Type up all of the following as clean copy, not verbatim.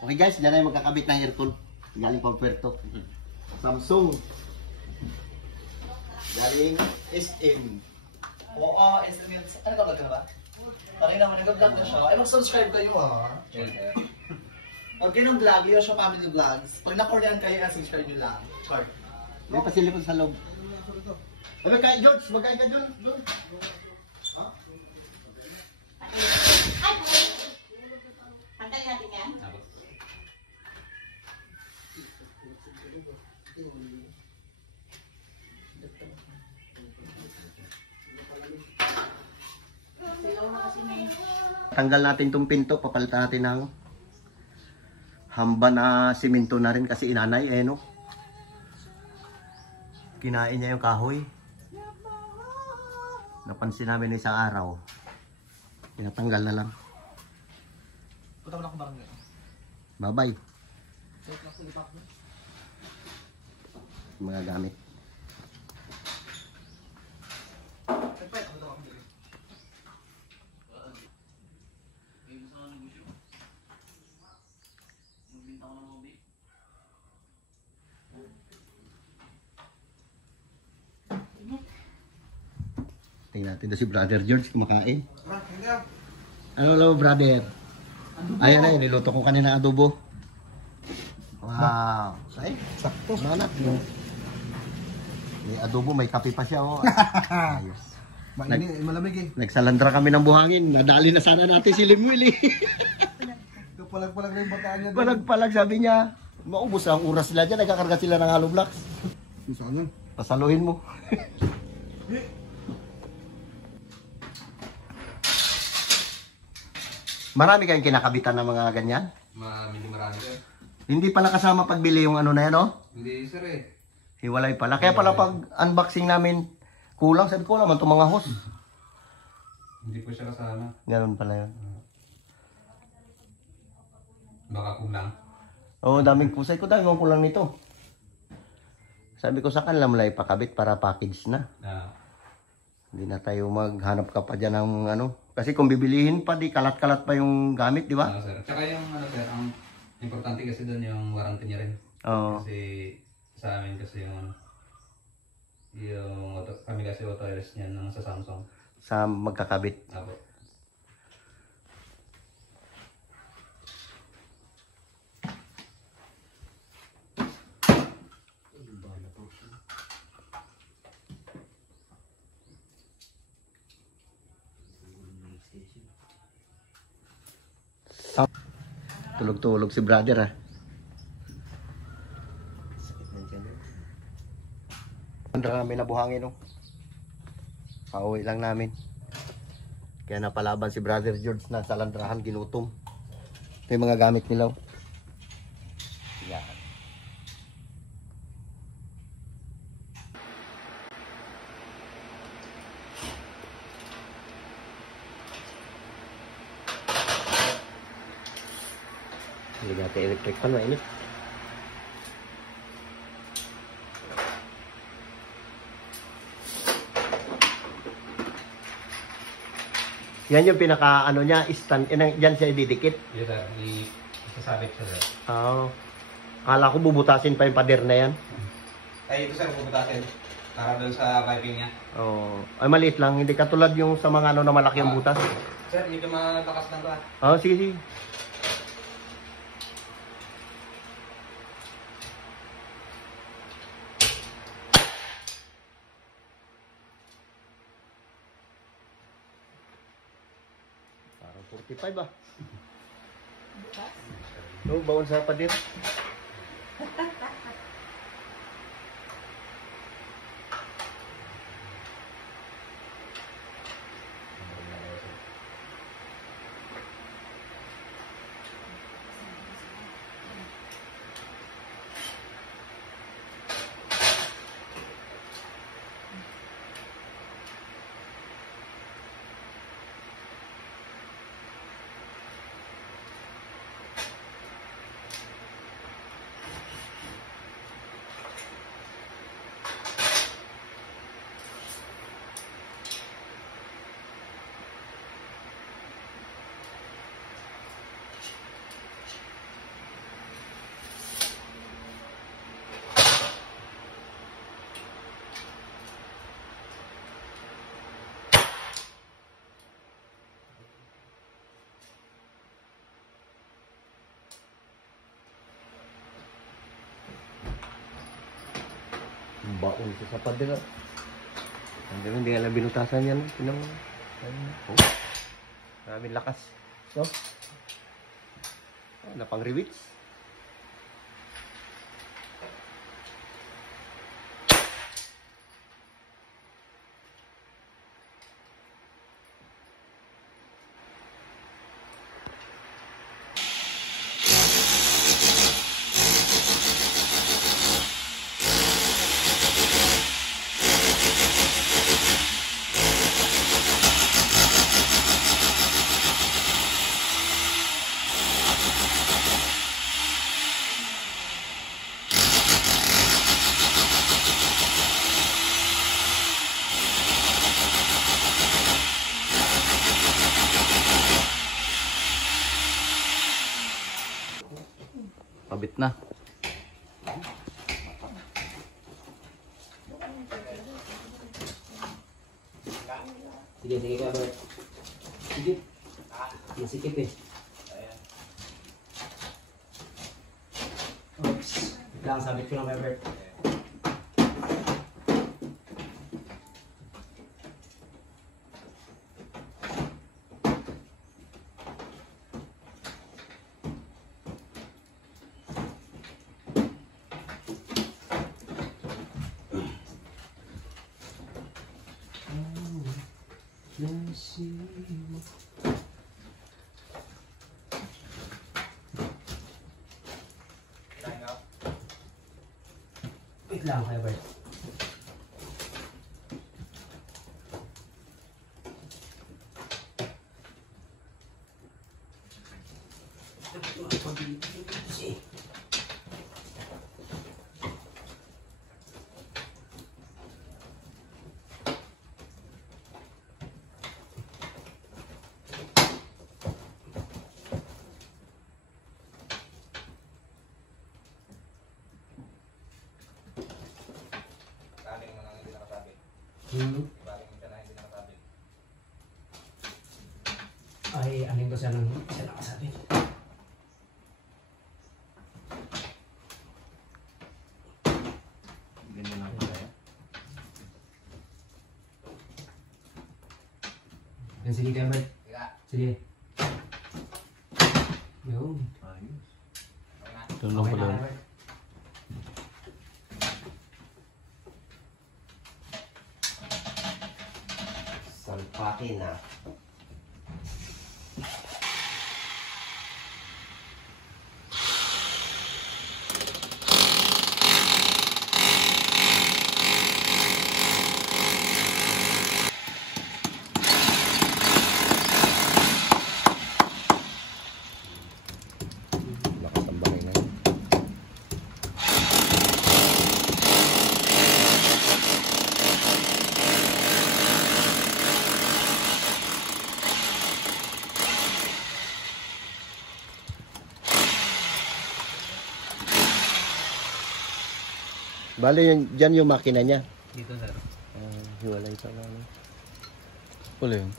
Okay guys, dyan na yung magkakabit ng aircon. Galing pang Puerto. Samsung. Galing SM. Oo, SM yun. Ano ka ba ka ba? Okay naman, nag-vlog na siya. Ay, mag-subscribe kayo ha. Okay ng vlog, yun siya family vlogs. Pag na-Korean kayo, subscribe nyo lang. Short. May pasilipon sa loob. Sabi ka, George, magkain ka, George. Ay! Pantay natin yan. Tanggal natin itong pinto, papalitan natin ng hamba na simento na rin kasi inanay, eh no. Kinain niya yung kahoy. Napansin namin isang araw. Tinatanggal na lang. Punta mo na akong barangay. Bye-bye. Mga gamit. Tingnan natin si Brother George kumakain. Ano lang brother? Ayan na, niluto ko kanina adobo. Wow. Say, sakto. Manat. May adobo, may kape pa siya. Oh. Ayos. Malamig eh. Nagsalandra kami ng buhangin. Nadali na sana natin si Limuel eh. Palag-palag na yung bataan niya. Palag-palag sabi niya. Maubos ang oras sila dyan. Nagkakarga sila ng hollow blocks. Saan yan? Pasaluhin mo. Marami kayong kinakabitan ng mga ganyan? Marami sir. Hindi pala kasama pagbili yung ano na yan, oh? Hindi sir eh. Hiwalay pala. Kaya pala pag unboxing namin, kulang. Sabi ko naman itong mga hose. Hindi po siya kasama. Ganun pala yun. Baka kulang. Oo, daming kusay ko. Daming kulang nito. Sabi ko sa kanila mula ipakabit para package na. Hindi na tayo maghanap ka pa dyan ng ano. Kasi kung bibilihin pa, di kalat-kalat pa yung gamit, di ba? Sir. Tsaka yung ano sir, ang importante kasi doon yung warranty niya rin. Oo. Kasi sa amin kasi kami kasi auto iris niyan ng sa Samsung. Sa magkakabit. Apo. Tulog-tulog si brother ah. Andra namin na buhangin no. Pauwi lang namin. Kaya napalaban si brother George na sa landrahan ginutom. Ito yung mga gamit nila. Yan. Hindi natin electric fan, mainit. Yan yung pinaka ano niya, stand, yan siya ididikit. Yes sir, isasabit siya sir. Oo. Kala ko bubutasin pa yung pader na yan. Ay ito sir, puputasin. Para doon sa piping niya. Oo. Ay maliit lang, hindi katulad yung sa mga ano na malaki ang butas. Sir, medyo malakas lang ba? Oo, sige, sige. Parang 45 ah. No, bawon sa pader. baon sa sapad nila. Hindi nga lang binutasan yan. Oh. Maraming lakas. So, na pang rivets. Pabit na. Sige, sige ka, Bert. Sige. Masikip eh. Oops. Lang, sabit ko lang kay Bert. Wait lang kay Bert. Ay, aning ko siya nakasabi. Ganyan lang pala. Yan, sige kay Bert. Sige. Yun. Ayos. Okay na kay Bert. Salpakin na. Lakas ang bangin na yun. Bale, dyan yung makina niya. Dito, sir. Hiwalay pa na. Wala yun.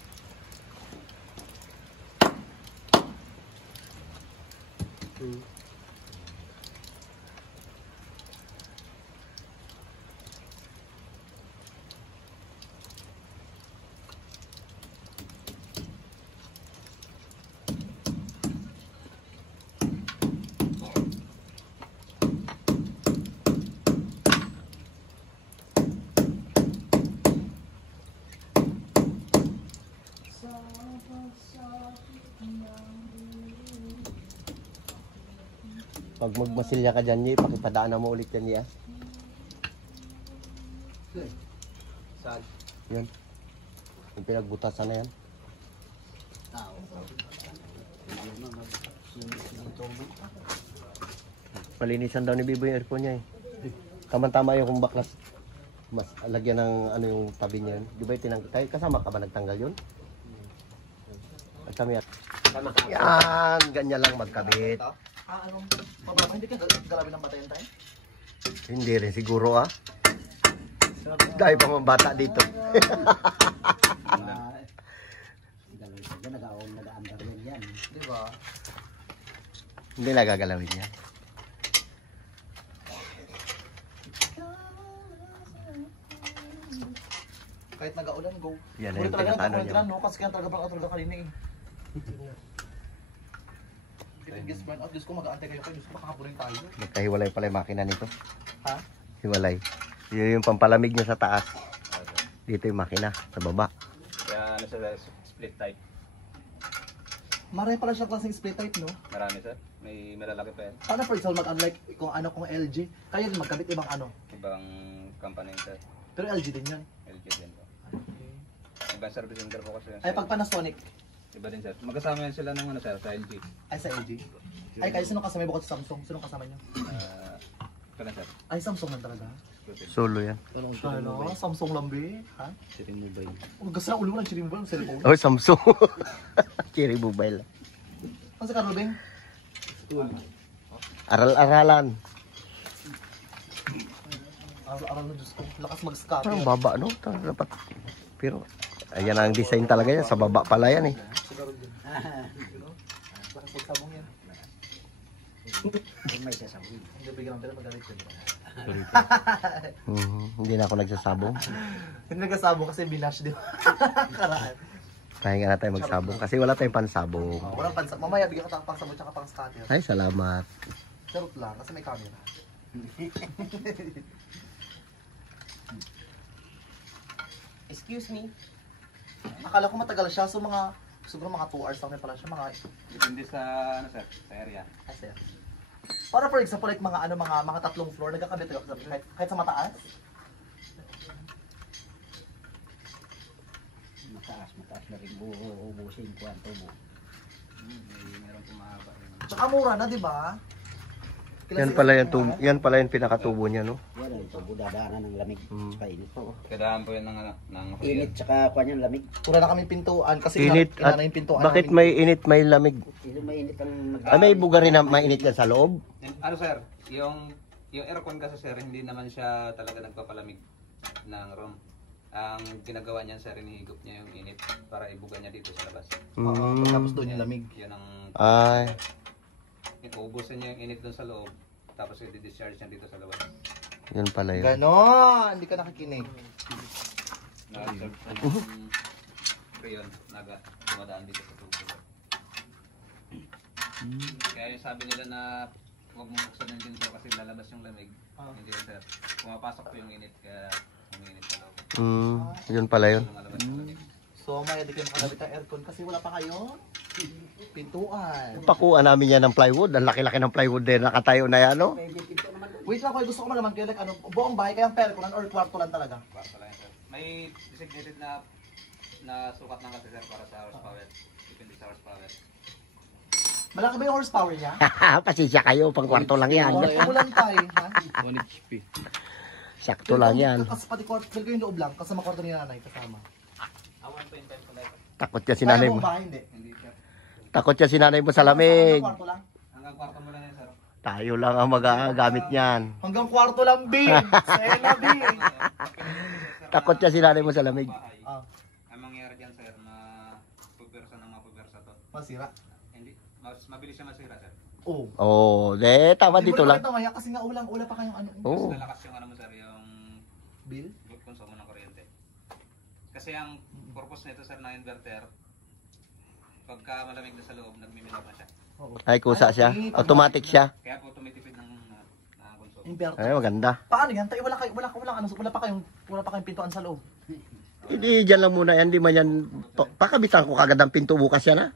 Pag magmasilya ka dyan, pakipadaan mo ulit yan niya. Saan? Yan. Yung pinagbutasan na yan. Palinisan daw ni Bibo yung aircon niya eh. Tama-tama yung kung baklas. Mas lagyan ng ano yung tabi niya yun. Di ba yung tayo kasama ka ba nagtanggal yun? At kami yan. Yan, ganyan lang magkabit. Anong problema? Hindi ka galawin ng batayan tayo? Hindi rin siguro ah. Dahil pa mga bata dito. Di ba? Hindi nagagalawin yan. Kahit nag-aulan, go. Yan na Ulit yung talaga pinakano nagkakulit niya. lang, no? Kasi kaya talaga kanina eh. If it gets burned out, Diyos ko, mag-aantay kayo kayo. Diyos ko, makakapunin tayo. Magkahiwalay pala yung makina nito. Ha? Hiwalay. Yun yung pampalamig niya sa taas. Dito yung makina, sa baba. Kaya ano sir, split type. Marami pala siya klaseng split type, no? Marami sir. May malalaki pa yan. Paano for example, mag-unlike kung ano kung LG, kaya din magkabit ibang ano. Ibang company sir. Pero LG din yun. LG din po. Ibang service center po kasi yan. Ay, pag Panasonic, Iba din sir. Magkasama yan sila ng ano sir, sa LG. ay sa LG. Ay, kayo sino kasama bukod sa Samsung? Sino kasama niyo? Ito lang sir. Ay, Samsung lang talaga. Solo yan. Ano? Samsung lambi? Ha? City Mobile. Oh, gusto na ulo mo ng chiri mo ba? Ang cellphone. Oh, Samsung. Cherry mobile. Ano sa Carlobeng? Aral-aralan. Aral na Diyos ko. Lakas mag-scatter. Parang baba, no? Dapat. Pero, ayan ang design talaga yan. Sa baba pala yan eh. Lakas magsabong yan. Hindi bigyan ng pera magalit yun. Hindi na ako nagsasabong. Hindi nagkasabong kasi binash di ba? Karaan. Kaya nga na tayo magsabong. Kasi wala tayong pansabong. Walang pansa. Mamaya bigyan ka ng pangsabong tsaka pang scatter. Ay, salamat. Charot lang kasi may camera. Excuse me. Akala ko matagal siya. So siguro mga 2 hours lang na pala siya. Mga Depende sa ano sir, sa area. asya. Para for example, like mga 3 floor, nagkakabit ka kahit sa mataas. Mataas na rin uubusin ko ang tubo. Meron po mahaba yun. Tsaka mura na, di ba? Yan pala yung tubo, yan pala yung pinakatubo niya, no? Yan ang tubo dadaanan ng lamig. Kainit po. Kailangan po yun ng ano, ng Init tsaka kuha yung lamig. Wala na kami pintuan kasi Init ina at na yung pintuan bakit namin. may init, may lamig? Sino mainit ang Ay, may buga rin na mainit yan sa loob? Ano sir, yung aircon kasi sir, hindi naman siya talaga nagpapalamig ng room. Ang ginagawa niyan sir, hinihigop niya yung init para ibuga niya dito sa labas. Oo, tapos doon yung lamig. Yan ang Ay, uubusin niya yung init doon sa loob, tapos i-discharge niya dito sa labas. yun pala yun. Ganon! Hindi ka nakikinig. Na-serve sa yung freon, naga, dumadaan dito sa tubo. Kaya yung sabi nila na huwag mong buksan yung pinto kasi lalabas yung lamig. Hindi yun sir. Pumapasok po yung init kaya uminit sa loob. Yun pala yun. Lumalabas yung lamig. So, maya di kayo makalabit ng aircon kasi wala pa kayo pintuan. Pakuan namin yan ng plywood. Ang laki-laki ng plywood din. Nakatayo na yan, no? Wait lang, gusto ko malaman kayo like ano, buong bahay kayang aircon or kwarto lang talaga? Kwarto lang yun, sir. May designated na sukat ng kasi sir para sa horsepower. Depende sa horsepower. Malaki ba yung horsepower niya? Pasensya kayo, pang kwarto lang yan. Umulan tayo, ha? 1 HP. Sakto lang yan. Kasi pati kwarto, feel ko yung loob lang, kasama kwarto ni nanay, kasama. 1.5 ko lang. Takot yan si Kaya nanay mong mo. bahay, hindi? Hindi sir. Takot yan si nanay mo sa lamig. Hanggang kwarto lang? Hanggang kwarto mo lang yan sir. Tayo lang ang magagamit niyan. Hanggang kwarto lang, B! Sena, B! Takot yan si nanay mo sa lamig. Ah, Ang mangyayari dyan sir, mapupersa ng mapupersa to. masira. Hindi, mabilis siya masira sir. Oo. Oh, tama dito lang. Hindi mo kasi nga ulang-ula pa kayong ano. Oo. Mas lalakas yung ano mo sir, yung Bill? konsumo ng kuryente. Kasi ang purpose nito sir na inverter, pagka malamig na sa loob, nagmimilap na siya. Oo. Ay, kusa siya. Automatic siya. Kaya po tumitipid ng konsumo. Inverter. Ay, maganda. Paano yan? Tayo wala pa kayong pintuan sa loob. Hindi, dyan lang muna yan. Hindi man yan. Pakabitan ko kagad ang pinto bukas yan, ha?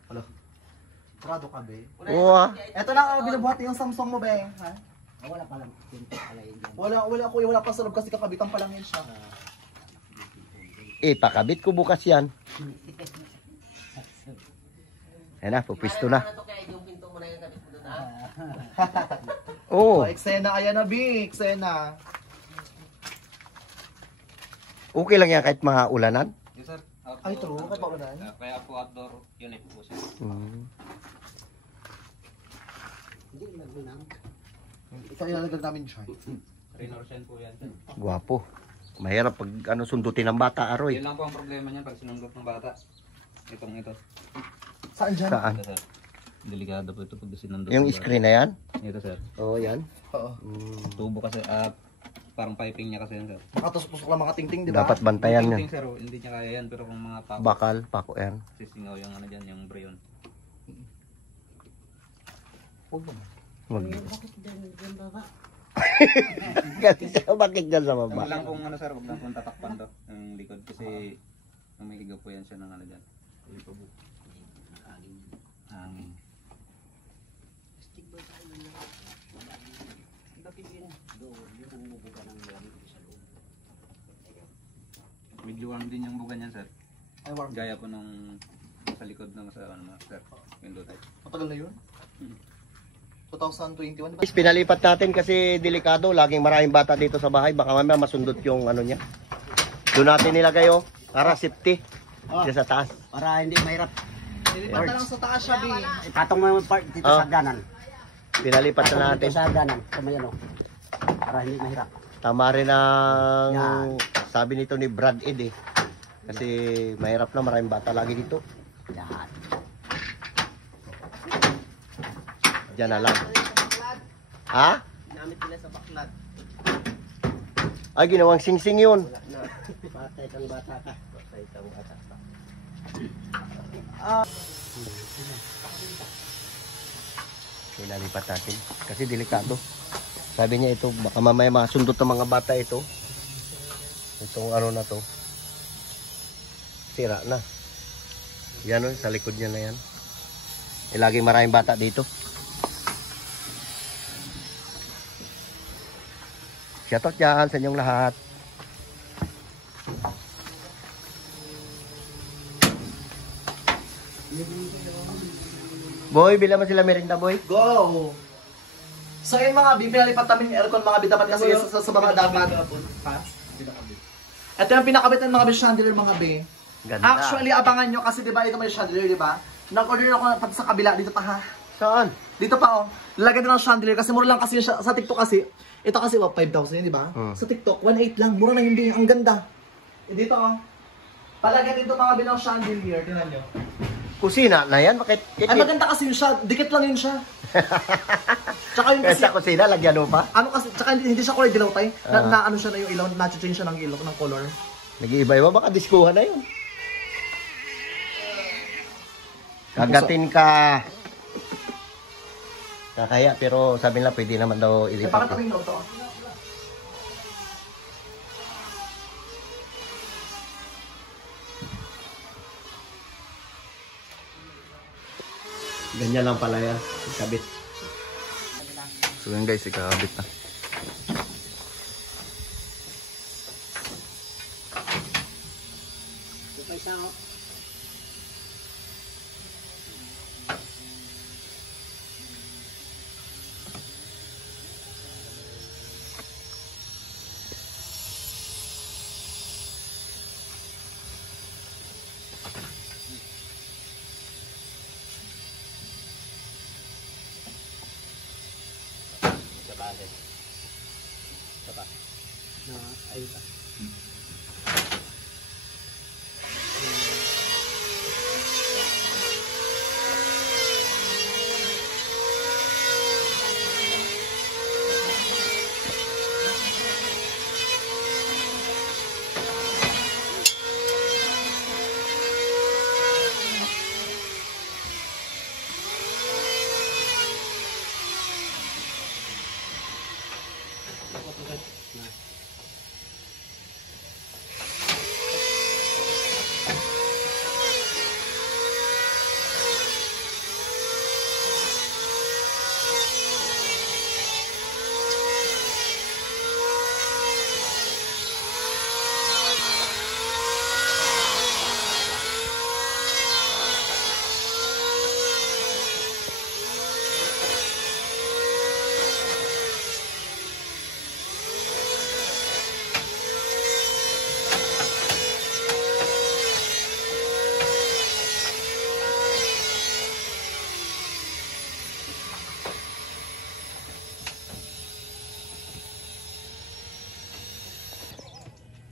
Prado ka, be. Oo, ah. Eto na, binubuhat yung Samsung mo, be. Ha? Wala pa lang pinto pala yun dyan. Wala pa sa loob kasi kakabitan pa lang yun siya. Pakabit ko bukas yan. Ayan na, pupisto na. Oo. Oh, eksena, ayan na, B. Eksena. Okay lang yan kahit mga ulanan. Yes sir. Ay, true. Kahit pa ulan. Kaya po outdoor unit po sir. Hindi nagbilang. Ito ilalagag namin siya. Renorsen po yan sir. Guwapo. Mahirap pag sundutin ng bata, Aroy. Yun lang po ang problema niyan pag sinundot ng bata. Ito. Saan dyan? Saan? Ito sir. Delikado po ito pag sinundot. Yung ng bata. screen na yan? Ito sir. Oo, yan. Oo. Tubo kasi parang piping niya kasi yan sir. Makatusok lang mga tingting, di ba? Dapat bantayan Tingting, yan. sir, oh, hindi niya kaya yan pero kung mga pako, Pako yan. sisingaw yung ano dyan, yung brayon. Huwag naman. Wag. Bakit dyan sa Wag baba? lang kung ano sir, wag lang kung tatakpan to yung likod kasi umihigaw po yan siya ng ano dyan. Hangin. Medyo warm din yung buga niyan sir. Ay, warm. Gaya po nung sa likod ng sa ano sir, window type. Matagal na yun? 2021, di ba? Pinalipat natin kasi delikado. Laging maraming bata dito sa bahay. Baka mamaya masundot yung ano niya. Doon natin nilagay oh. Para safety. Diyan sa taas. Para hindi mahirap. Nilipat na lang sa taas siya, B. Ipatong mo yung part dito Ah. sa hagdanan. Pinalipat na natin. Dito sa hagdanan. Kamayan o. Para hindi mahirap. Tama rin ang Yan. sabi nito ni Brad Ed eh. Kasi mahirap na, maraming bata lagi dito. Yan. Diyan na lang. Ha? Ginamit nila sa baklat. Ay, ginawang singsing yun. Patay kang bata ka. Pinalipat natin. Kasi delikado. Sabi niya ito, baka mamaya masundot ng mga bata ito. Itong ano na to. Sira na. Yan o, sa likod niya na yan. Laging maraming bata dito. Shoutout dyan sa inyong lahat. Boy, bila mo sila merinda, boy? Go! So yun mga B, pinalipat namin yung aircon mga B, dapat kasi sa mga dapat. Ha? Ito yung pinakabit ng mga B, chandelier mga B. Ganda. Actually, abangan nyo kasi diba ito may chandelier, diba? Nag-order ako pati sa kabila, dito pa ha. Saan? Dito pa oh. Lalagyan din ng chandelier kasi mura lang kasi siya, sa TikTok kasi. Ito kasi 5,000 yun, diba? Sa TikTok, 1,800 lang. Mura na hindi, ang ganda. Dito oh. Palagyan dito mga B ng chandelier, tingnan nyo. Kusina na yan? Bakit? Ay maganda kasi yun siya, dikit lang yun siya. Tsaka yun Kaya kasi, sa kusina, lagyan mo pa? ano kasi, tsaka hindi siya kulay dilaw tayo. Na ano siya na yung ilaw, na-change siya ng ilaw, ng color. Nag-iiba-iba, baka diskuhan na yun. Kagatin ka. Kakaya, pero sabi nila pwede naman daw Eh, ilipat. bakit kaming ilaw to? Ganyan lang pala yan. Ikabit. So yun guys, ikabit na. Ipay sa o.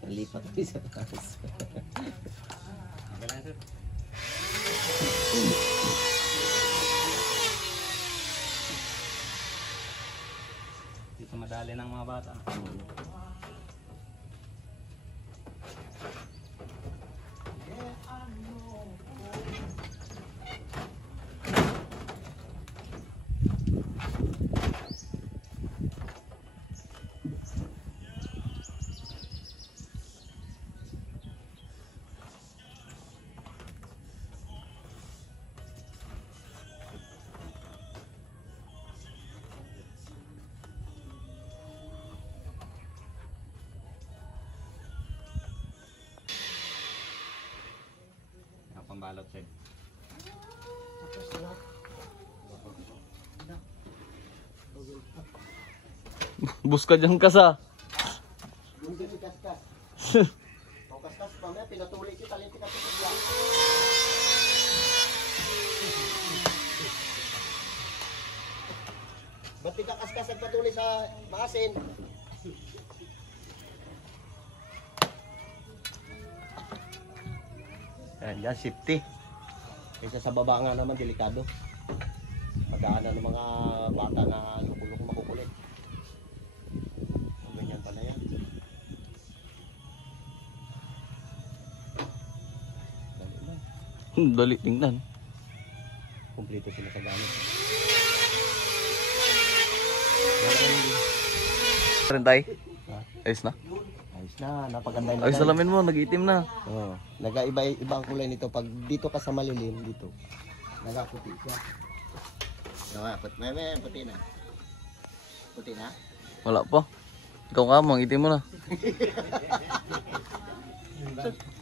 Lipat ko sa taas. Okay lang sir. Dito madali ng mga bata. balot sir. Bus ka dyan kasa. Hindi si Kaskas. O Kaskas, mamaya pinatuloy kita, linti ka sa vlog. Ba't di ka Kaskas nagpatuloy sa maasin? Yan, safety. Kaysa sa baba nga naman, delikado. Pagdaanan ng mga bata na lukong-lukong makukulit. Ganyan pala yan. Dali na. Dali tingnan. Kumpleto sila sa gamit. Rentay. Ayos na. Ayos na, napaganda na. Ay, salamin mo, nag-itim na. Oh, nagaiba-iba ang kulay nito. Pag dito ka sa malilim, dito. Nagaputi siya. Puti na. Puti na? Wala pa. Ikaw ka, mangitim mo na.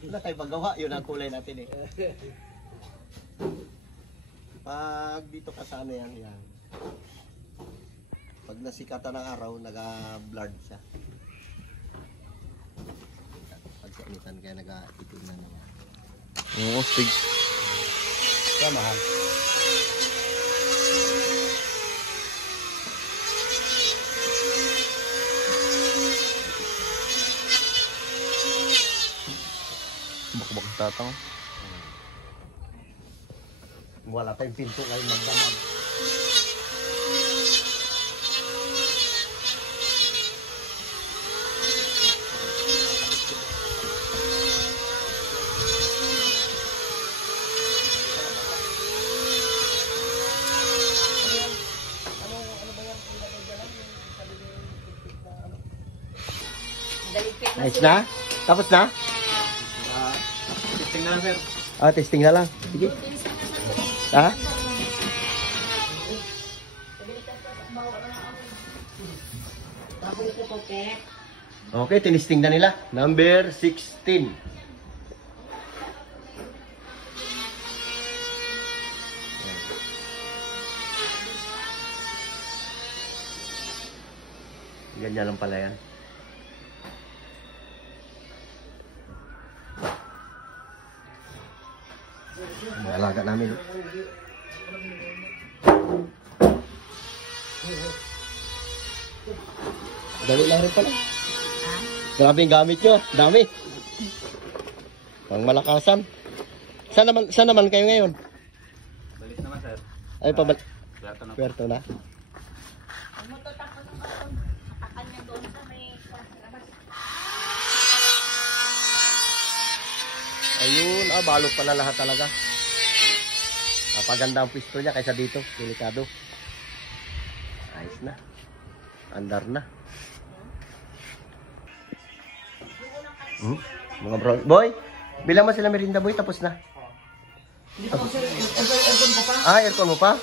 Wala tayo paggawa, yun ang kulay natin eh. Pag dito ka sa ano yan, yan. Pag nasikatan ng araw, naga-blurred siya. Pag sa initan kaya naga-itim na naman. Oo, stig. Kaya mahal. Bak-bak tatang. Wala pa yung pinto ngayon magdamag. Nice na? Tapos na? Testing na lang sir. Ah, testing na lang. Sige. Ha? Okay, tinisting na nila. Number 16. Ganyan lang pala yan. Ang alaga namin. Dali lang rin pala. Grabe yung gamit nyo. Dami. Pang malakasan. Saan naman kayo ngayon? Balik naman sir. Ay, pabalik. Plato na. Puerto na. Ayun, balot pala lahat talaga. Napaganda ang pwesto niya kaysa dito. Delikado. Ayos na. Andar na. Mga bro. Boy, bilang mo sila merinda boy, tapos na. Ah, aircon mo pa?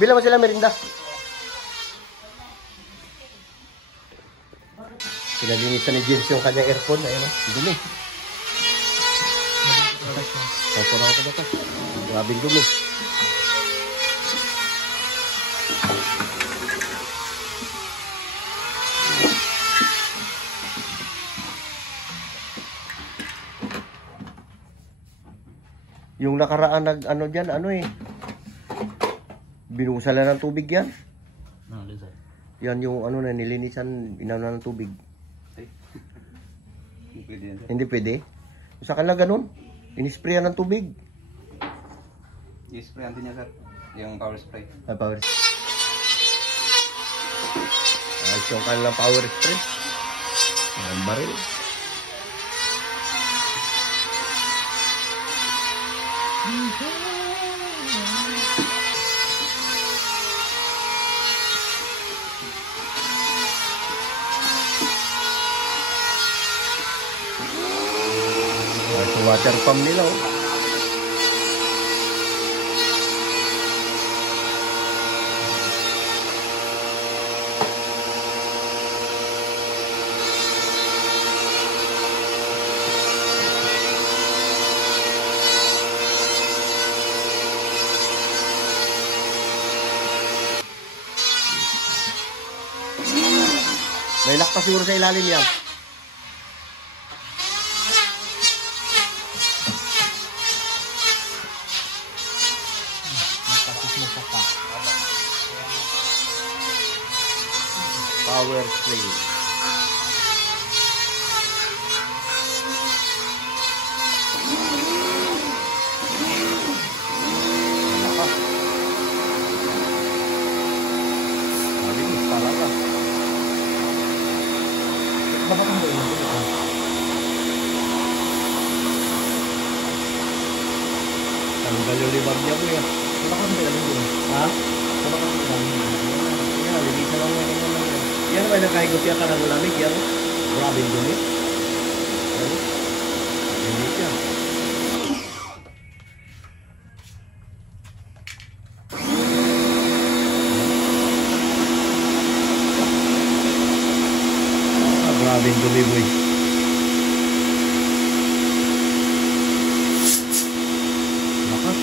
Bilang mo sila merinda. Pinalinisan ni James yung kanyang aircon. Ayun o, dumi. Kapura ko ba ito? Grabing dumi. Yung nakaraan ano dyan, binuhusan lang ng tubig yan. Yan yung nilinisan, inano ng tubig. Pwede yan sir. Hindi pwede. Sa kanila ganun, inisprayan ng tubig. I-spray din niya sir. Yung power spray. Ay, power spray. Ayos yung kanilang power spray. Ang baril. Water pump nila oh. May lock pa siguro sa ilalim yan. Power spring. Malinis talaga. Bakit ang buhay natin ito? Tanggal yung libag niya ko yan. Bakit ang buhay natin? Ha? Bakit ang buhay natin? Yan, linisan lang yan. Yan ba nakahigot yan ka ng lamig yan? Grabe yung dumi. Yan. Linis yan. Grabe yung dumi, boy. Lakas.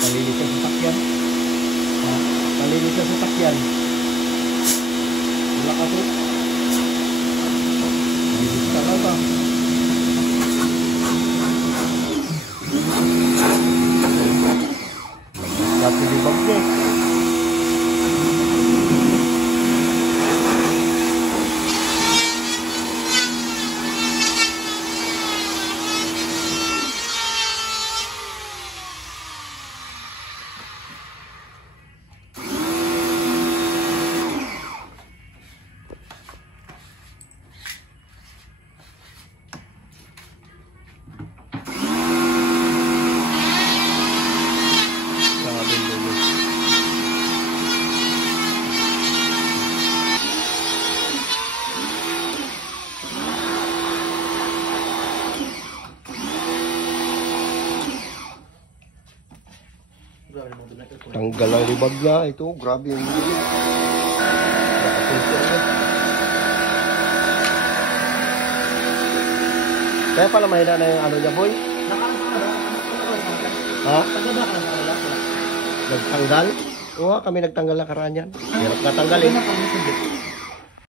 Palinis sa sasakyan. Palinis sa sasakyan. Lakas oh. Linis talaga. Dati di bagyo. Grabe yung dumi. Tanggal ang libag niya. Ito, grabe yung dumi. Nakapulsir niya. Kaya pala mahina na yung ano niya, boy. Ha? Nagtanggal? Oo, kami nagtanggal na karaan yan. Hirap nga tanggalin.